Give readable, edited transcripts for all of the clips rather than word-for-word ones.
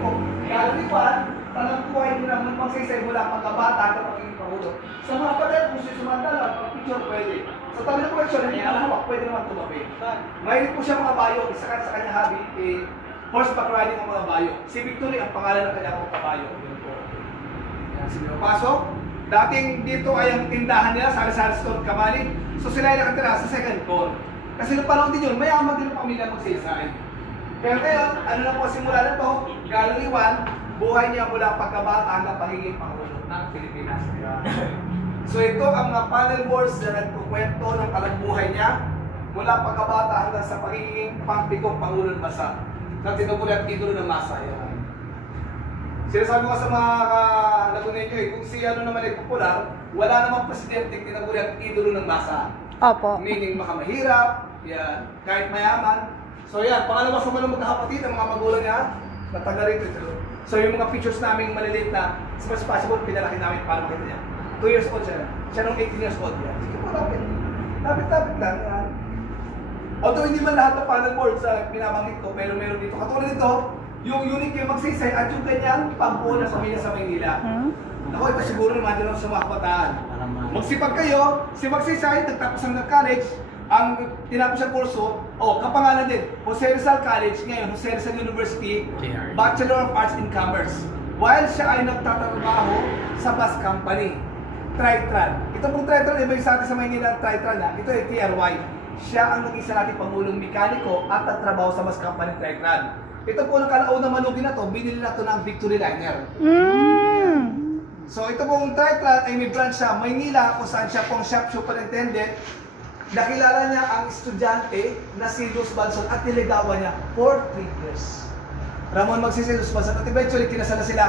ko, galilipan, tanang buhay mo naman magsaysay mula pagkabata hanggang pagiging pangulo. Sa mga pader, kung siya sumandala, pag picture pwede. Sa tabi ng koleksyon, hindi naman hawak, pwede naman tumabi. Mahilig po siya mga bayo, isa ka sa kanyang hobby, horseback riding ang mga bayo. Si Victory, ang pangalan ng kanyang mga kabayo. Yun po. Yan, sige, pasok. Dating dito ay ang tindahan nila, Sari-Sari Store, Kamalig. So sila ay nakatira sa second floor. Kasi nung panahon din yun, mayaman din ang pamilya magsaysay. Pero ngayon, ano na po simula na ito, Gallery 1, buhay niya mula pagkabata hanggang pagiging pangulo ng Pilipinas. So ito ang mga panel boards na nagkukwento ng kalambuhay niya mula pagkabata hanggang sa pagiging pampikong pangulo ng bansa na tinubulat idolo ng masa. Yan. Sinasabi ko sa mga lagunin nyo kung si ano naman ay popular, wala namang presidente tinubulat idolo ng masa. Opo. Meaning makamahirap, yan, kahit mayaman. So yan, pangalawa sa mga magkakapatid, ang mga magulang niya, nataga rito ito. So yung mga pictures namin maliliit na, as much as possible, pinalaki namin para makita niya. 2 years old siya. Siya nung 18 years old yan. Sige po, lapit. Lapit lang. Although hindi man lahat ng panel boards sa binabanggit ko, pero meron dito. Katulad nito, yung unique yung magsaysay at yung kanyang pambuo na pamilya sa Maynila. Ako, ito siguro naman din sa mga kabataan. Magsipag kayo, si magsaysay, nagtapos ng college, ang tinapos ang kurso, kapangalan din, Jose Rizal College, ngayon Jose Rizal University, Bachelor of Arts in Commerce. While siya ay nagtatrabaho sa bus company, Tritran. Ito pong Tritran, iba yung sa atin sa Maynila, Tritran na. Ito ay TRY. Siya ang nag-isa natin pangulong mekaniko at nagtrabaho sa bus company, Tritran. Ito po ng kalaon na manugin na to, binili na to ng Victory Liner. So ito pong Tritran ay may branch sa Maynila kung saan siya pong shop superintendent. Nakilala niya ang estudyante na si Luz Banson at niligawan niya for 3 years. Ramon Magsaysay, Luz Banson, at eventually kinasal na sila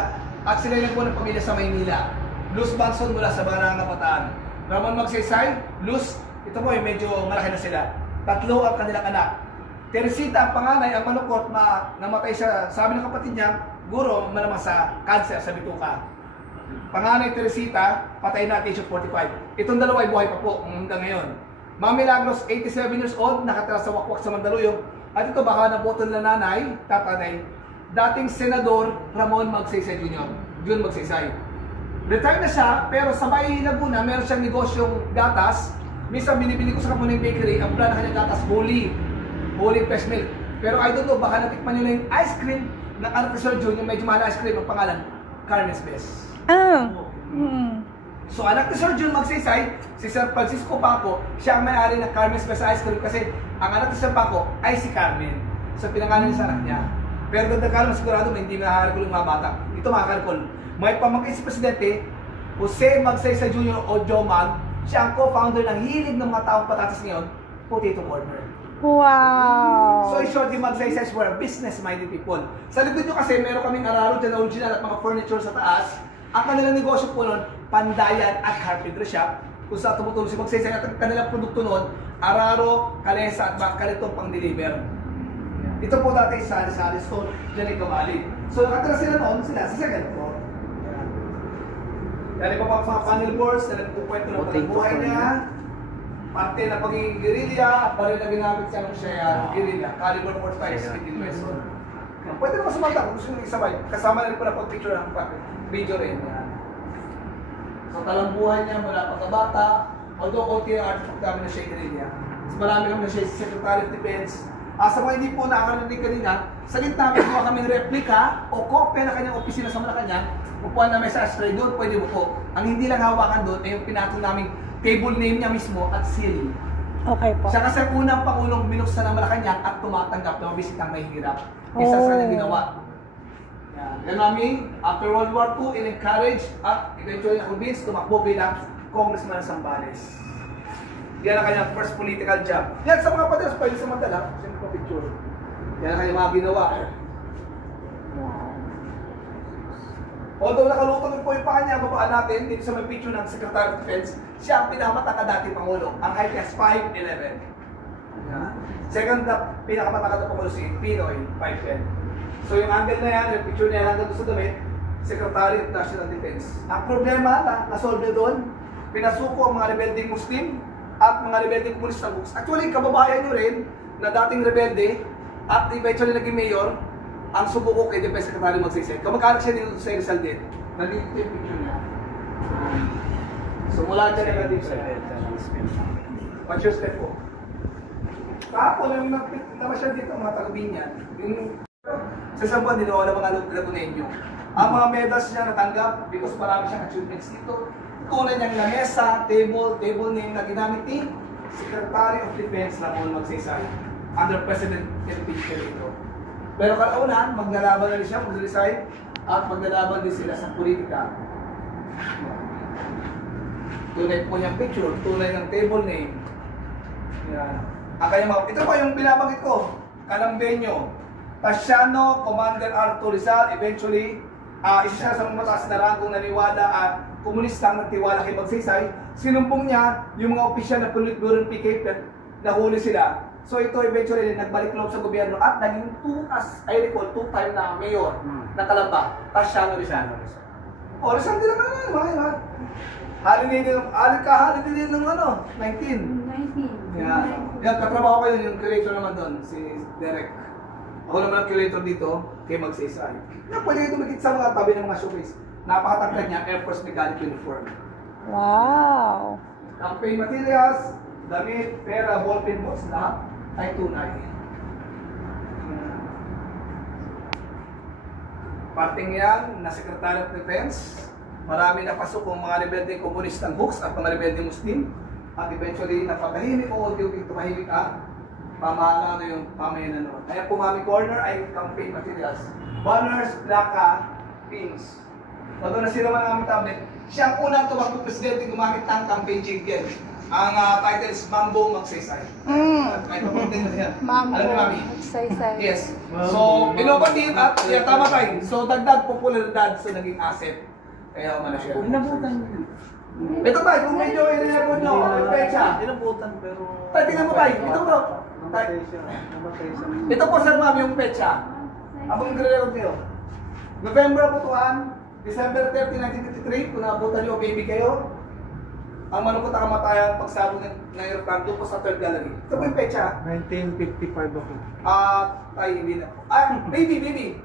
at sila yung ng pamilya sa Maynila. Luz Banson mula sa Barangay Kabataan. Ramon Magsaysay, Luz, ito po ay medyo malaki na sila. 3 ang kanilang anak. Teresita, ang panganay, ang manukot, namatay siya, sabi ng kapatid niya, guro, malamang sa cancer, sa bituka. Panganay Teresita, patay na at age of 45. Itong dalawa ay buhay pa po hanggang ngayon. Mga Milagros, 87 years old, nakatira sa Wakwak sa Mandaluyong. At ito baka nabuto na nanay, tatanay, dating Senador Ramon Magsaysay Jr. Jun Magsaysay. Retire na siya, pero sa Bayi Laguna, meron siyang negosyong gatas. Minsan binibili ko sa Kamuning Bakery, ang brand na kanyang gatas, Holy Fresh Milk. Pero I don't know, baka natikman nyo na yung ice cream ng Artificial Jun, yung medyo mahal ice cream, ang pangalan, Carmen's Best. So anak ni Sir Jun Magsaysay, si Sir Francisco Paco, siya ang may-ari ng Carmen's Best Ice Cream kasi ang anak ni Sir Paco ay si Carmen. So pinangalan niya sa anak niya. Pero ganda ka naman sigurado may hindi makakarikol yung mga bata. Ito makakarikol. May pamangkin si Presidente, Jose Magsaysay Jr. o Jomag, siya ang co-founder ng hilig ng mga taong patatas ngayon, Potato Corner. Wow! So in short, the Magsaysays were business-minded people. Sa likod nyo kasi, meron kaming araro dyan na original at mga furniture sa taas. Ang kanilang negosyo po nun, pandayan at carpentry shop. Kung saan tumutulong si Magsaysay at ang kanilang produkto nun, araro, kalesa at mga kalitong pang-deliver. Ito po dati sa Sari-Sari Store, dyan ay Kamalig. So nakatira sila noon, sila sa second floor. Yan iba pa mga panel boards na nagpukwento ng pagbuhay niya. Parte na pagiging guerrilla, bali na ginamit siya ng guerrilla, caliber 45, 15 pesos. Pwede naman sumanda kung gusto nyo isabay. Kasama na rin po na pag-picture ng video rin. So talambuhan niya mula pagkabata, although konti ang artifact namin na siya guerrilla. Marami kami na siya Secretary of Defense. Sa mga hindi po nakakarinig kanina, sa gitna may gawa kaming replika o kopya na kanyang opisina sa Malacanang. Upuan namin sa ashtray doon, pwede mo po. Ang hindi lang hawakan doon ay yung pinatong naming table name niya mismo at seal. Okay po. Siya kasi unang pangulong binuksan ng Malacanang at tumatanggap ng bisitang mahihirap. Isa sa kanyang ginawa. Yan namin, after World War II, in-encourage at eventually na-convince tumakbo bilang Congressman ng Zambales. Yan ang kanyang first political job. Yan sa mga padres, pwede sa madala. Siyempre pa picture. Yan ang kanyang mga ginawa. Although nakalutong po yung pa kanya, babaan natin, dito sa may picture ng Secretary of Defense, siya ang pinakamataka dating Pangulo. Ang height niya is 5'11". Second na pinakamataka na Pangulo si Pinoy, 5'10". So yung angle na yan, yung picture na yan hanggang sa damit, Secretary of National Defense. Ang problema na nasolve doon, pinasuko ang mga rebelding Muslim at mga rebelding komunista. Actually, kababayan nyo rin na dating rebelde at eventually naging mayor, ang subo ko kay Defense Secretary Magsaysay. Kamag-anak siya dito sa Rizal din. Nandito yung picture niya. So mula dyan na dito sa what's your step po? Kahapon, yung namasyal dito, mga taga-Binyan, yung sa isang buwan, dinawala mga Lagunenyo. Ang mga medals niya natanggap because marami siyang achievements dito. Tunay niyang lamesa, table name na ginamit ni Secretary of Defense Ramon Magsaysay under President Enrique Pelito. Pero kalaunan, maglalaban na rin siya, mag-resign at maglalaban din sila sa politika. Tunay po niyang picture, tunay ng table name. Yan. Ito po yung binabanggit ko, Calambeño, Tasciano, Commander Arthur Rizal, eventually, isa siya sa mga mataas na rangkong naniwala at komunista ang nagtiwala kay Magsaysay. Sinumpong niya yung mga opisyal na Politburo ng PK, nahuli sila. So ito eventually nagbalik loob sa gobyerno at naging two-time na mayor ng Calamba, Tasciano Rizal. O, Rizal din naman mga yun. Holiday din ng 19. Yan, katrabaho ko yun, yung curator naman doon, si Derek. Ako naman ang curator dito, kay Magsaysay. Yan, pwede kayo tumikit sa mga tabi ng mga showcase. Napakatagtag niya, Air Force Mechanic Uniform. Wow! Campaign materials, damit, pera, ballpen box, lahat ay tunay. Parting yan na Secretary of Defense. Marami na pasok ang mga rebeldeng komunistang hooks at mga rebeldeng Muslim. At eventually, napatahimik o unti-unti tumahimik ang pamahala na yung pamayanan noon. Kaya po mami corner ay campaign materials. Banners, plaka, pins. Although nasira man ang aming tablet, siya ang unang tumakbo presidente gumamit ng campaign jingle. Ang title is Mambo Magsaysay. Kahit pa po din na siya. Mambo Alam niyo, mami? Magsaysay. Yes. So, innovative at tama tayo. So, dagdag popularidad sa naging asset. Kaya umano siya. Inabutan yun. Ito tayo, kung medyo inilabot nyo, may pecha. Inabutan pero... Tayo, tingnan mo tayo. Ito bro. Ito po sir ma'am yung pecha. Abang nagre-record kayo. November po tuwan, December 30, 1953, kung naabutan nyo, baby kayo. Ang malungkot ang kamatayan, pagsabog ng aeroplano doon po sa third gallery. Ito po yung pecha. 1955 ako. Tayo hindi na. Baby.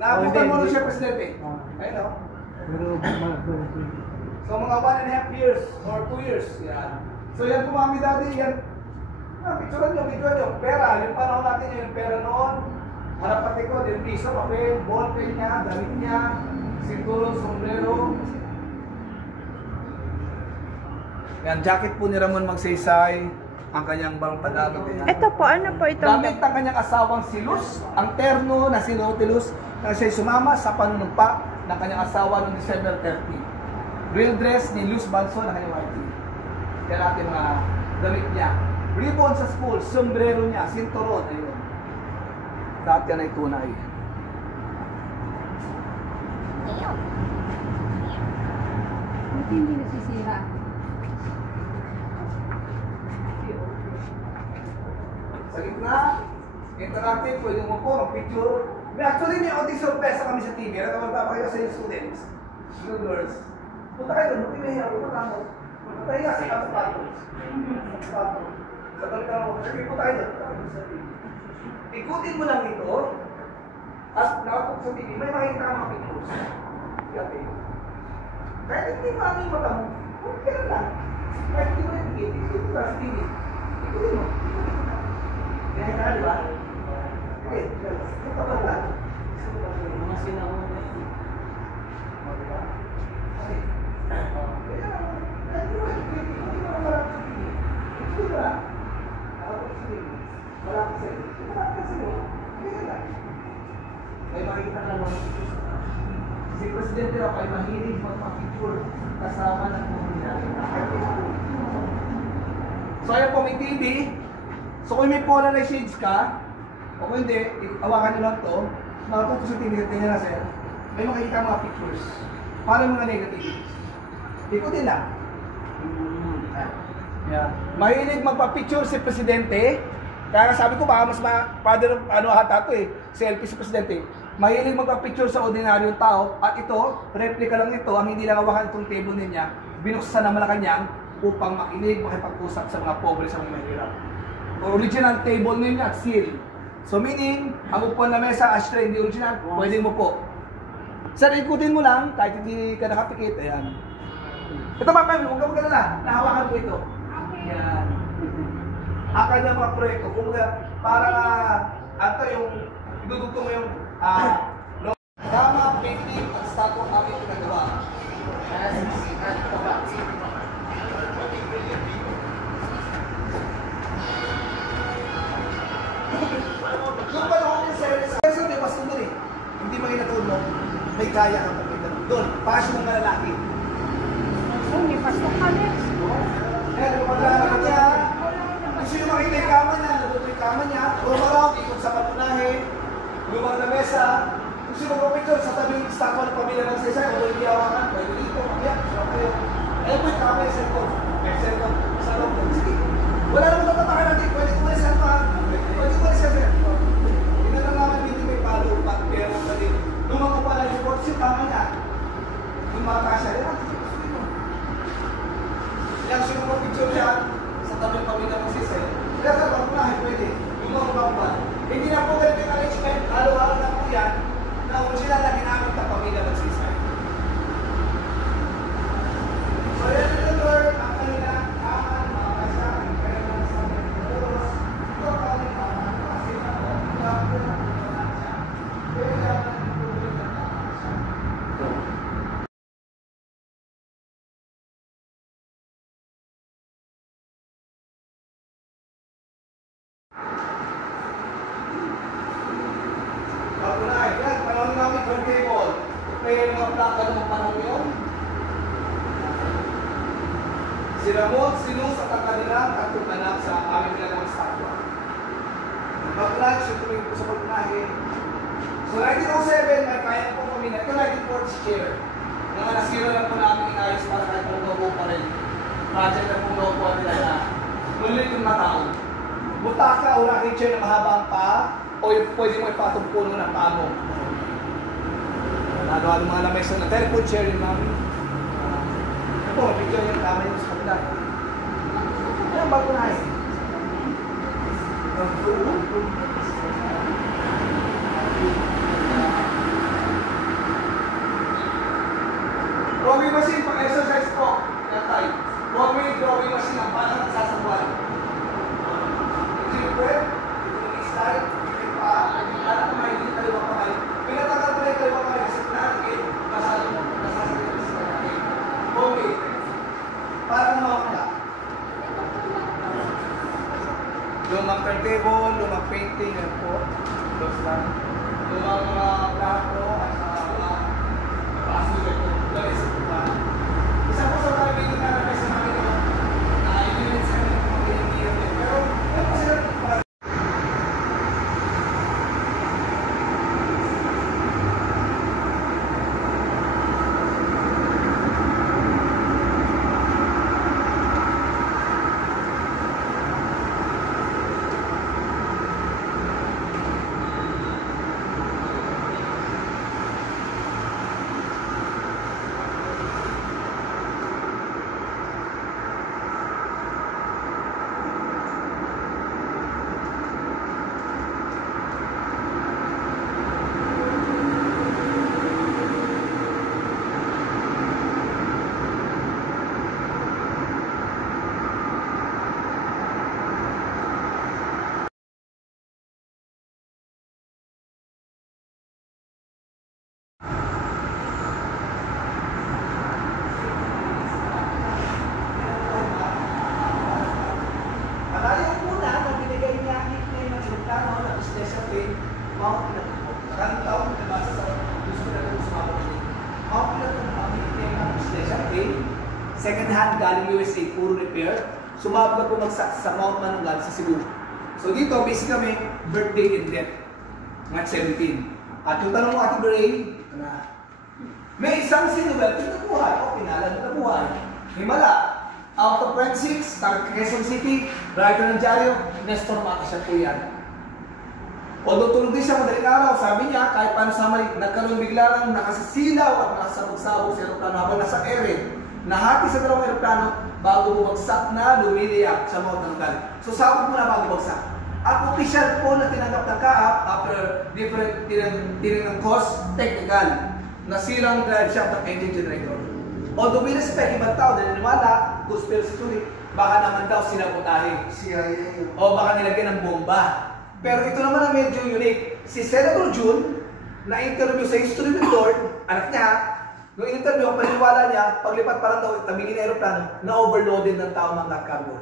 Naabutan mo na siya presidente. Ayun o. Pero So mga 1.5 years or 2 years. Yan. So yan po mami daddy, yan. Picturean nyo. Pera, yung panahon natin yung pera noon. Harap pati ko, yung piso, papel, ballpen niya, damit niya, siguro, sombrero. Yan, jacket po ni Ramon Magsaysay, ang kanyang bang padagat. Ito po, ano po ito? Gamit ng kanyang asawang si Luz, ang terno na si Nautilus, na siya'y sumama sa panunumpa ng kanyang asawa noong December 30. Real dress ni Luz Banson na kanyang wife. Yan natin mga damit niya. Ribbon sa school, sombrero niya, sinturon, ayun. Lahat yan ay tunay. Buti hindi nasisira. Sa gitna, interactive, pwede mo po, mag-picture. Actually, may audio sorpresa kami sa TV. Nagpapakita sa yung students, students. Punta kayo doon, hindi may punta mo. Punta tayo kasi ang sapatos. Sa balikan mo, sige, punta kayo doon. Ikutin mo lang ito. As nakapag sa TV, may makikita ka mga pictures. Okay. Kahit hindi mo ano yung mata mo, okay lang. Kahit hindi mo nakikita, ikutin mo sa TV. Ikutin mo. Ganyan ka na, di ba? Okay, ito ba lang? mga sinauna na yun. May makikita ka lang si Presidente Rock ay mahilig magpa-picture kasama ng komunidad. So ayan po, may TV. So kung may polarized shades ka, o kung hindi, awakan nyo lang to, makapunto sa TV, tingnan na sir, may makikita mga pictures. Para mga negatives. Ikutin lang. Yeah. Mahilig magpa-picture si Presidente. Kaya sabi ko baka mas father hata to selfie si Presidente. Mahilig magpa-picture sa ordinaryong tao at ito, replica lang ito, ang hindi lang hawakan itong table niya, binuksan na Malacanang upang makinig, makipag-usap sa mga pobre sa mga mahirap. Original table niya, seal. So meaning, ang upuan na mesa, ashtray, hindi original, pwede mo po. Sir, ikutin mo lang, kahit hindi ka nakapikit, ayan. Ito ma'am, huwag ka magkalala, nahawakan ko ito. Ayan. Akal ng mga proyekto, kung para ito yung, idudugtong mo yung, tama, painting, at statue ang aming pinagawa. Yung panahon yung series, may mas doon eh. Hindi mo inatulong, may kaya kang pagkita. Doon, passion ng malalaki. Oh, may pasok kami. Eh, lumaglalakad niya. Gusto nyo makita yung kama niya, naluto yung kama niya. Rumarok, ikot sa patunahe, lumang na mesa. Gusto nyo magpapicture sa tabing statue ng pamilya ng Cesar, kung hindi hawakan, pwede dito, mamaya, sarap kayo. Eh, may kama yung cellphone. May cellphone, sa loob. Sige. Wala naman tatapakan natin, pwede ko malis yan pa. Pwede ko malis yan, sir. Tingnan lang naman, hindi may palo, pero pwede. Lumang ko pala yung box yung kama niya. Yung mga kasya, yan. Yang sino mo picture siya sa tabing pamilya ng Cesar. Kaya sa pagpunahin, pwede. Yung mga kapal. Hindi na po ganito yung arrangement, halo-halo na po yan, na kung sila na ginamit ng pamilya ng Cesar. So yan yung Lord, ang kanila, aman, mga kasya, ang kaya ng sa mga Diyos. Ito ang kami, aman, kasi ako, ang kaya ng siya. Kaya yan ang tubig ng kasya. Pag-unahin, yan, panahon namin turntable. May mga plaka ng panahon yun. Si Ramon, sinus at ang kanilang tatlong anak sa aming nilalang statwa. Pag-unahin, siya tumingin po sa pag-unahin. So 1907, may kaya na po kami na. Ito 1940 chair. Mga nasira lang po namin inayos para kahit pag-upo pa rin. Project na po po nila na muli yung matao. Butaka o rocking chair na mahabang pa o yung pwede mo ipatong puno ng pamo. Ano mga lamesa na telephone chair yung mga ito, bigyan yung tama yung sa kapila. Ayan ba ito na eh? Drawing machine, pang-exercise po. Kaya tayo. Drawing machine ang parang nasasabuan. Ito yung web, ito yung slide, ito yung paa, alam ko may hindi tayo makamay. Pinatagal ko na ito yung makamay kasi pinakagin, nasasabuan sa kanagin. Okay. Parang mawakala. Lumang turntable, lumang painting, yan po. Close lang. Lumang mga plato, at mga pasilip po. Isa po sa mga painting na namin sa namin ito, na i-limit sa kanya ng mga pinag-iirap. Pero, yan po sila para second hand galing USA, puro repair. Sumabot na pumagsak sa Mount Manungan sa Cebu. So dito, busy kami, birthday and death. March 17. At yung tanong mo, Ate Gray, may isang sinuwerte na buhay. O, pinalan na buhay. Himala, out of Francis, Quezon City, writer ng dyaryo, Nestor Mata siya po yan. Although tulog din siya madaling araw, sabi niya, kahit paano sa mali, nagkaroon bigla lang nakasisilaw at nakasabog-sabog sa aeroplano habang nasa ere. Nahati sa dalawang aeroplano bago bumagsak na lumiliyak sa Mount Manungan. So sabog muna bago bumagsak. Ang official po na tinanggap ng CAAP after different tiring ng cost, technical. Nasirang drive shaft ng engine generator. Although we respect ibang tao, naniniwala, conspiracy theory, baka naman daw sinabotahe. CIA. O baka nilagyan ng bomba. Pero ito naman ang medyo unique. Si Senator June, na-interview sa History Report, anak niya, nung in-interview, ang paniniwala niya, paglipat para daw tabingin ng aeroplano, na-overloaded ng tao mga cargo.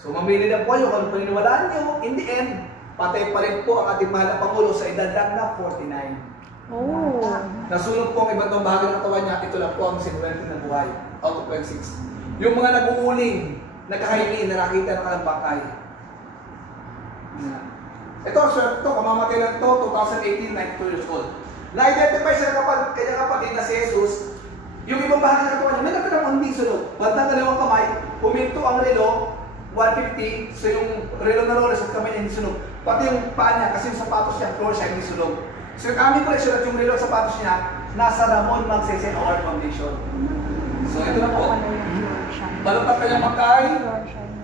So mamili na po kayo kung paniniwalaan niyo, in the end, patay pa rin po ang ating mahal na Pangulo sa edad lang na 49. Oh. Nasunog po ang iba't ibang bahagi ng katawan niya, ito lang po ang sinulente ng buhay, out of 26. Yung mga nag-uuling, nagkakahingi, nakakita ng kalang bakay. Ito, sir, ito, kamamatay lang ito, 2018, 92 years old. Na-identify siya ng kanyang kapatid na si Jesus, yung ibang bahagi ng katawan niya, may nagkaroon ang sunog. Bandang dalawang kamay, huminto ang relo, 150, so yung relo na rollers at kamay niya hindi sunog. Pati yung paa niya, kasi yung sapatos niya, floor siya hindi sunog. So yung aming collection at yung relo at sapatos niya, nasa Ramon Magsaysay Award Foundation. So ito na po. Balot ang kanyang magkain,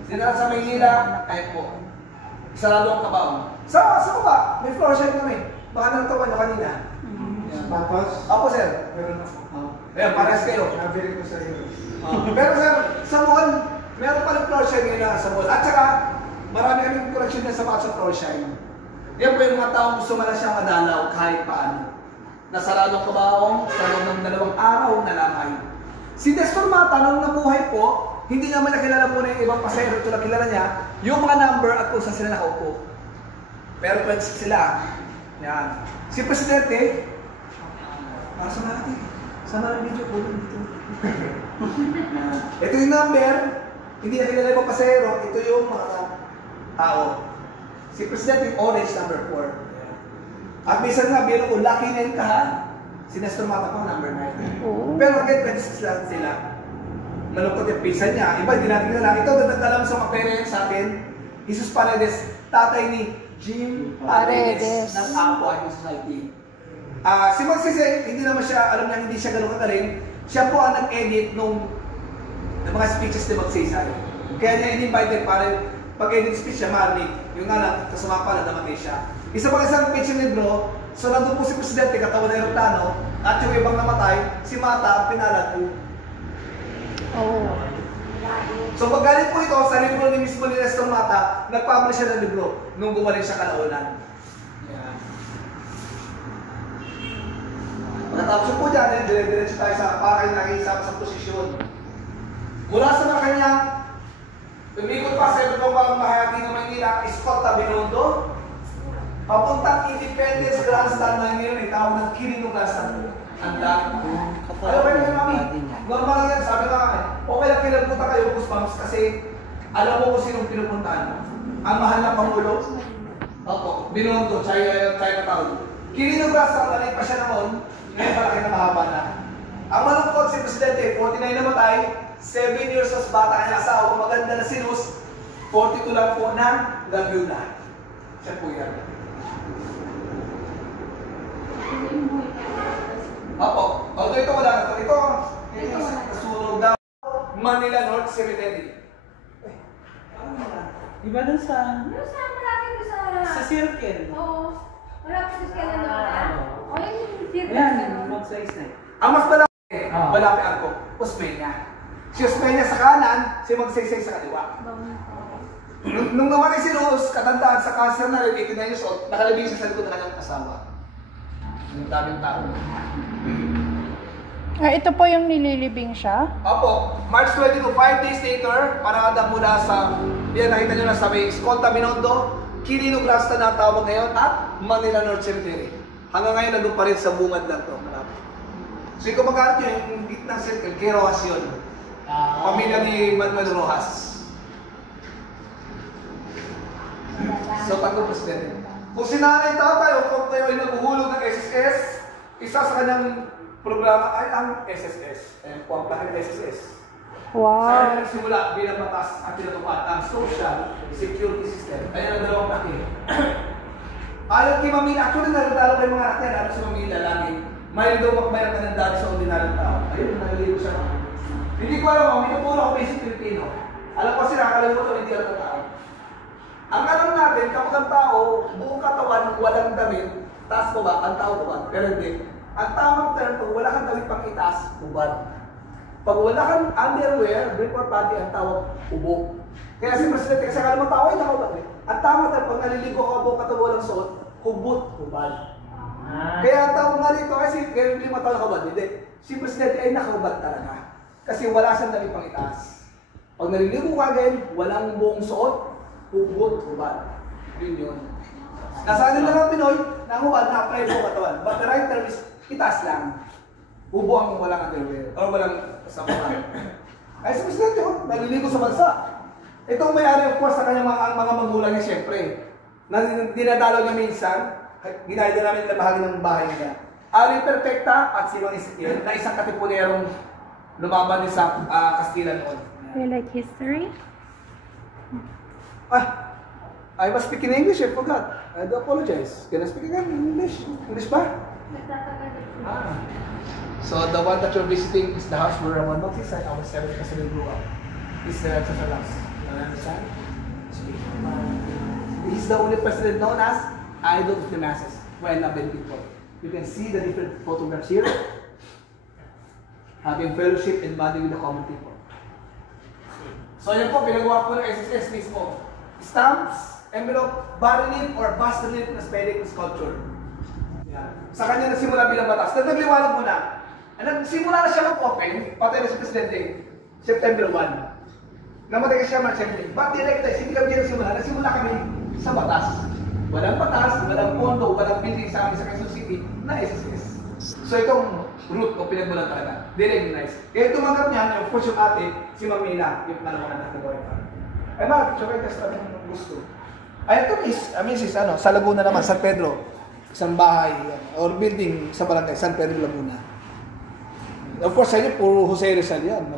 dinala sa Maynila, kahit po. Sarado ang kabaong. Sa baba, may floor shine kami. Baka nagtawa niyo kanina. Tapos? Apo sir. Meron ako. Ayan, pares kayo. Nabili ko sa iyo. Pero sir, sa mall, meron pa rin floor shine ngayon sa mall. At saka, marami kaming collection din sa mga sa floor shine. Yan po yung mga taong gusto man lang siyang madalaw kahit paano. Nasaradong kabaong, sa loob ng 2 araw na lamay. Si Nestor Mata, nung nabuhay po, hindi naman nakilala po na yung ibang pasahero. Ito nakilala niya, yung mga number at kung saan sila nakaupo. Pero friends sila. Yan. Si Presidente, sama natin. Sama ng video po dito. Ito yung number, hindi nakilala yung pasahero, ito yung mga tao. Si Presidente yung orange number 4. At minsan nga, bilang kung lucky na ka, si Nestor Mata po number 9. Pero again, 26 lang sila. Malungkot yung pisa niya. Iba, hindi natin nila. Ito, dadagdalam sa mga parents sa atin. Jesus Paredes, tatay ni Jim Paredes ng Aqua Society. Si Magsisay, hindi naman siya, alam niya hindi siya ganun kagaling. Siya po ang nag-edit ng mga speeches ni Magsisay. Kaya niya in-invited para pag-edit speech siya, marinig. Yung nga lang, kasama pala, namatay siya. Isa pang isang page ng libro, so nandun po si Presidente, katawan ng aeroplano, at yung ibang namatay, si Mata, pinalat po. Oh. So paggalit po ito sa libro ni mismo ni Nestor Mata, nag-publish siya ng libro nung bumalik siya kalaunan. Yan. Pagkatapos po dyan, dire-diretso tayo sa pakay na nakikisama sa posisyon. Mula sa Malacanang, tumikot pa sa ibang bahagi ng Maynila, Escolta Binondo, papuntang Independence Grandstand na ngayon, ay tawag ng Quirino Grandstand. Ang dami. Alam ba niyo kami? Normal lang yan, sabi nga kami. Okay lang pinapunta kayo, Goosebumps, kasi alam mo kung sinong pinupuntahan. Ang mahal na Pangulo. Opo, Binondo, Chinatown. Quirino Grandstand, alay pa siya naman, ngayon malaki na mahaba na. Ang malungkot si Presidente, 49 namatay, 7 years as bata ang asawa, maganda na si Luz, 42 lang po na gabyuda. Siya po yan. Opo, although ito wala na ito. Ito nasunog daw. Manila North Cemetery. Iba dun sa... Yung sa malapit ko Sa circle. Oo. Malapit ko sa kailan na. O yun yung circle. Yan, mag-size. Ang mas malapit ako, Osmeña. Si Osmeña sa kanan, si Magsaysay sa kaliwa. Nung namatay si Luz, katandaan sa cancer na rin, 89 years old, nakalibing siya sa likod ng kanyang asawa. Ang daming tao. Ito po yung nililibing siya? Opo, March 22, 5 days later, parada mula sa, yan nakita nyo na sa may Escolta Binondo, Quirino Grandstand na tawag ngayon, at Manila North Cemetery. Hanggang ngayon nandun pa rin sa bungad lang ito. So yung kumakalat nyo, yung gitnang circle, kay Rojas yun. Pamilya ni Manuel Rojas. So tatlong presidente. Kung sinanay tatay o kung tayo ay naguhulog ng SSS, isa sa kanyang programa ay ang SSS. Ayan po ang plano ng SSS. Wow. Sa nagsimula bilang batas at tinatupad ang Social Security System. Ayan ang dalawang plaki. Ayon kay Mamila, actually natatalo kayo mga anak yan, ano si Mamila lagi. May daw makbayang ka ng dati sa ordinaryong tao. Ayun, naliligo siya. Hindi ko alam, may napuro ako basic Filipino. Alam ko sila, nakalimutan, hindi alam ng tao. Ang alam natin, kapag ang tao, buong katawan, walang damit, taas ko ba? Ang tao ko ba? Pero hindi. Ang tamang term, pag wala kang damit pang itaas, ubad. Pag wala kang underwear, brief or panty, ang tawag ubo. Kaya si Presidente, kasi akala mo tao ay nakubad. Ang tamang term, pag naliligo ka buong katawan walang suot, hubot, ubad. Kaya ang tawag nga rito, kasi kaya hindi mo tao nakubad. Hindi. Si Presidente ay nakubad talaga. Kasi wala siyang damit pang itaas. Pag naliligo ka again, walang buong suot, hubot, ubad. Yun yun. Nasa atin lang ang Pinoy, nangubad, na-apply buong katawan. But the right term is, itaas lang. Hubo ang walang underwear, o walang sapapan. Ay, si Presidente, naliligo sa bansa. Itong may-ari, of course, sa kanyang mga magulang niya, siyempre. Dinadalaw niya minsan, ginahida namin na bahagi ng bahay niya. Aling Perfecta at si Mang Ezequiel, na isang katipunerong lumaban din sa Castilla noon. Do you like history? I was speaking English, I forgot. I do apologize. Can I speak again in English? English ba? So the one that you're visiting is the house where Ramon Magsaysay, our 7th president, grew up. He's the last. You understand? He's the only president known as idol of the masses when Abel people. You can see the different photographs here. Having fellowship and bonding with the common people. So yun po, pinagawa po ng SSS mismo. Stamps, envelope, bas relief or bas relief na spelling sculpture. Yan. Sa kanya nagsimula bilang batas. Nagliwanag muna. Nagsimula na siya mag-open, patay na si Presidente, September 1. Namatay siya March 17. Ba't direkta? Hindi kami nagsimula kami sa batas. Walang batas, walang pondo, walang building sa amin sa Quezon City na SSS. So itong root o pinagmulan talaga. Di-recognize. Kaya tumanggap niya, of course yung ate, si Mamila, yung nalaman natin ko ito. Ay bakit? Tsaka ito sa ating gusto. Ay ito is, sa Laguna naman, San Pedro. Isang bahay or building sa barangay, San Pedro, Laguna. Of course, sa inyo, puro Jose Rizal yan.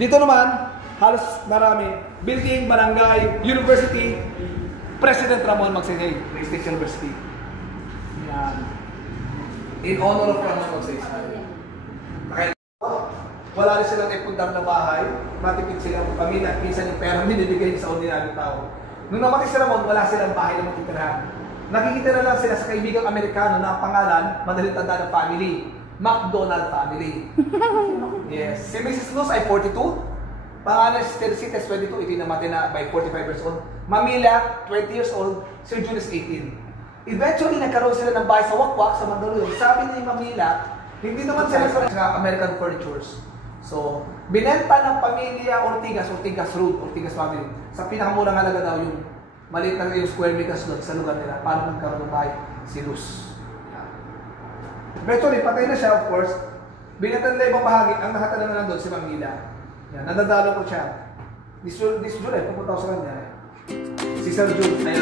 Dito naman, halos marami. Building, barangay, university, President Ramon Magsaysay, State University. Yan. In honor of Ramon Magsaysay. Wala rin silang ipundang na bahay, matipid silang pamilya at minsan yung pera binibigay sa ordinaryong tao. Nung namatay si Ramon, wala silang bahay na matitirahan. Nakikitira lang sila sa kaibigang Amerikano na ang pangalan, madaling tanda ng family. McDonald family. Yes. Si Mrs. Luz ay 42. Pangalan si Tercites 22. Ito namatay na by 45 years old. Mamila, 20 years old. Sir Julius, 18. Eventually, nagkaroon sila ng bahay sa Wakwak, sa Mandaluyong. Sabi ni Mamila, hindi naman sila sa American furnitures. So, binenta ng pamilya Ortigas Road, Ortigas family. Sa pinakamurang halaga daw yung maliit na yung square meters doon sa lugar nila para magkaroon ng bahay si Luz. Eventually, patay na siya, of course. Binatan na ibang bahagi, ang nakatala na lang doon si Mamila. Yan, nadadalo ko siya. This July, pupunta ko sa kanya. Si Sir Jude, ay